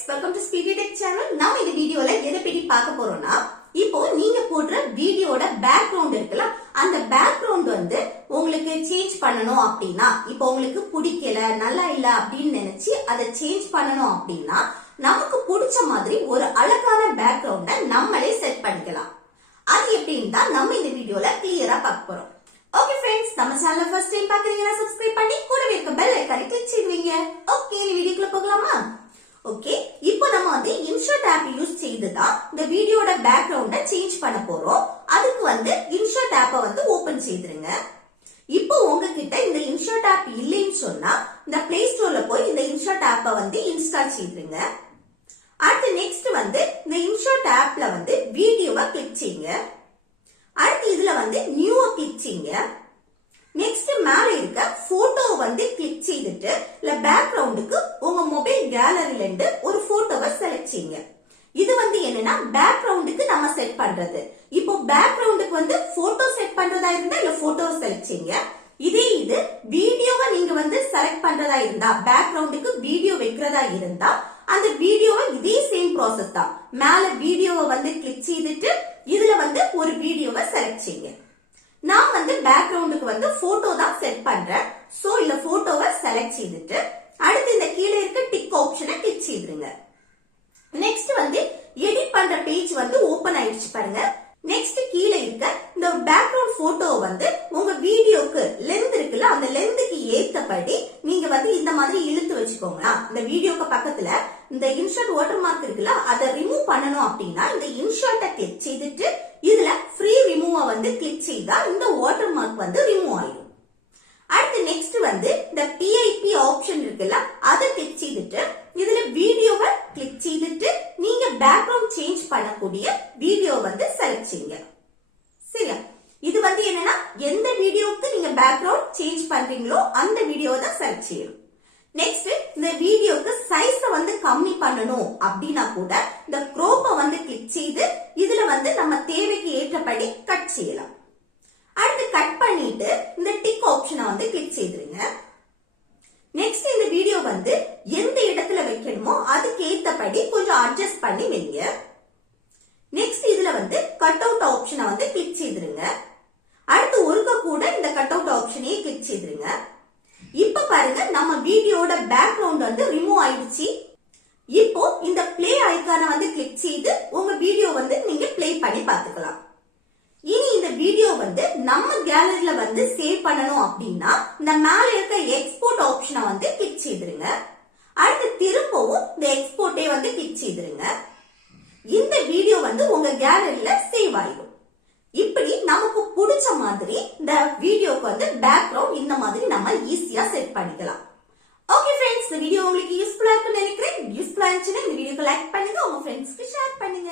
friends, welcome to Speedy Tech channel. நாம இந்த வீடியோல எதை பத்தி பார்க்க போறோம்னா, இப்போ நீங்க போடுற வீடியோட பேக்ரவுண்ட் இருக்குல்ல, அந்த பேக்ரவுண்ட் வந்து உங்களுக்கு சேஞ்ச் பண்ணணும் அப்படின்னா, இப்போ உங்களுக்கு பிடிக்கல, நல்லா இல்ல அப்படின்னு நினைச்சு அதை சேஞ்ச் பண்ணணும் அப்படின்னா, நமக்கு பிடிச்ச மாதிரி ஒரு அழகான பேக்ரவுண்ட நம்மளே செட் பண்ணிக்கலாம். அது எப்படின்னு தான் நம்ம இந்த வீடியோல கிளியரா பார்க்க போறோம். ஓகே फ्रेंड्स, நம்ம சேனலை ஃபர்ஸ்ட் டைம் பாக்குறீங்கன்னா சப்ஸ்கிரைப் பண்ணி கூடவே இருக்க பெல் ஐகானை கிளிக் செய்வீங்க. ஓகே, இந்த வீடியோக்குள்ள போகலாமா? ஓகே, இப்போ நம்ம வந்து இன்ஷர்ட் ஆப் யூஸ் செய்து தான் இந்த வீடியோட பேக்ரவுண்ட சேஞ்ச் பண்ண போறோம். அதுக்கு வந்து இன்ஷர்ட் ஆப்பை வந்து ஓபன் செய்திருங்க. இப்போ உங்ககிட்ட இந்த இன்ஷர்ட் ஆப் இல்லைன்னு சொன்னா இந்த பிளே ஸ்டோர்ல போய் இந்த இன்ஷர்ட் ஆப்பை வந்து இன்ஸ்டால் செய்திருங்க. அடுத்து நெக்ஸ்ட் வந்து இந்த இன்ஷர்ட் ஆப்ல வந்து வீடியோவை கிளிக் செய்யுங்க. அடுத்து இதுல வந்து நியூவை கிளிக் செய்யுங்க. நெக்ஸ்ட் மேல இருக்க போட்டோ வந்து கிளிக் செய்துட்டு இல்ல பேக்ரவுண்டுக்கு உங்க மொபைல் கேலரியில இருந்து ஒரு போட்டோவை செலக்ட் செய்யுங்க. இது வந்து என்னன்னா பேக்ரவுண்டுக்கு நம்ம செட் பண்றது. இப்போ பேக்ரவுண்டுக்கு வந்து போட்டோ செட் பண்றதா இருந்தா இல்ல போட்டோவை செலக்ட் செய்யுங்க. இதே இது வீடியோவை நீங்க வந்து செலக்ட் பண்றதா இருந்தா, பேக்ரவுண்டுக்கு வீடியோ வைக்கிறதா இருந்தா அந்த வீடியோவை இதே சேம் ப்ராசஸ் தான். மேல வீடியோவை வந்து கிளிக் செய்துட்டு இதுல வந்து ஒரு வீடியோவை செலக்ட் செய்யுங்க. நான் வந்து பேக்ரவுண்டுக்கு வந்து போட்டோ தான் செட் பண்றேன். சோ இந்த போட்டோவை செலக்ட் செய்துட்டு அடுத்து இந்த கீழே இருக்க டிக் ஆப்ஷனை கிளிக் செய்துருங்க. நெக்ஸ்ட் வந்து எடிட் பண்ற பேஜ் வந்து ஓபன் ஆயிடுச்சு பாருங்க. நெக்ஸ்ட் கீழே இருக்க இந்த பேக்ரவுண்ட் போட்டோ வந்து உங்க வீடியோக்கு லென்த் இருக்குல்ல, அந்த லென்த்துக்கு ஏத்தபடி நீங்க வந்து இந்த மாதிரி இழுத்து வச்சுக்கோங்க. இந்த வீடியோக்கு பக்கத்துல இந்த இன்ஷர்ட் வாட்டர் மார்க் இருக்குல்ல, அதை ரிமூவ் பண்ணணும் அப்படின்னா இந்த இன்ஷர்ட்டை கிளிக் செய்துட்டு இதுல ஃப்ரீ ரிமூவ வந்து கிளிக் செய்தா இந்த வாட்டர் மார்க் வந்து ரிமூவ் ஆயிடும். அடுத்து நெக்ஸ்ட் வந்து இந்த பிஐபி ஆப்ஷன் இருக்குல்ல, அதை கிளிக் செய்துட்டு இதுல வீடியோவை கிளிக் செய்துட்டு நீங்க பேக்ரவுண்ட் சேஞ்ச் பண்ணக்கூடிய வீடியோ வந்து செலக்ட் செய்யுங்க. சரியா? இது வந்து என்னன்னா எந்த வீடியோக்கு நீங்க பேக்ரவுண்ட் சேஞ்ச் பண்றீங்களோ அந்த வீடியோவை தான் செலக்ட் செய்யணும். நெக்ஸ்ட் இந்த வீடியோக்கு சைஸ வந்து கம்மி பண்ணணும் அப்படின்னா கூட இந்த க்ரோப்பை வந்து கிளிக் செய்து இதுல வந்து நம்ம தேவைக்கு ஏற்றபடி கட் செய்யலாம். அடுத்து கட் பண்ணிட்டு இந்த டிக் ஆப்ஷனை வந்து கிளிக் செய்திருங்க. நெக்ஸ்ட் இந்த வீடியோ வந்து எந்த இடத்துல வைக்கணுமோ அதுக்கு ஏத்தபடி கொஞ்சம் அட்ஜஸ்ட் பண்ணி வைங்க. நெக்ஸ்ட் இதுல வந்து கட் அவுட் ஆப்ஷனை வந்து கிளிக் செய்திருங்க. அடுத்து ஒருக்க கூட இந்த கட் அவுட் ஆப்ஷனையே கிளிக் செய்திருங்க. இப்ப பாருங்க, நம்ம வீடியோட பேக்ரவுண்ட் வந்து ரிமூவ் ஆயிடுச்சு. இப்போ இந்த பிளே ஐகானை வந்து கிளிக் செய்து உங்க வீடியோ வந்து நீங்க பிளே பண்ணி பாத்துக்கலாம். இனி இந்த வீடியோ வந்து நம்ம கேலரியில வந்து சேவ் பண்ணணும் அப்படின்னா இந்த மேல இருக்க எக்ஸ்போர்ட் ஆப்ஷனை வந்து கிளிக் செய்திருங்க. அடுத்து திரும்பவும் இந்த எக்ஸ்போர்ட்டே வந்து கிளிக் செய்திருங்க. இந்த வீடியோ வந்து உங்க கேலரியில சேவ் ஆயிடும். இப்படி நமக்கு பிடிச்ச மாதிரி இந்த வீடியோக்கு வந்து பேக்ரவுண்ட் இந்த மாதிரி நம்ம ஈஸியா செட் பண்ணிக்கலாம். ஓகே फ्रेंड्स, இந்த வீடியோ உங்களுக்கு யூஸ்ஃபுல்லா இருக்குன்னு நினைக்கிறேன். யூஸ்ஃபுல்லா இருந்துச்சுன்னா இந்த வீடியோக்கு லைக் பண்ணுங்க, உங்க ஃப்ரெண்ட்ஸ்க்கு ஷேர் பண்ணுங்க.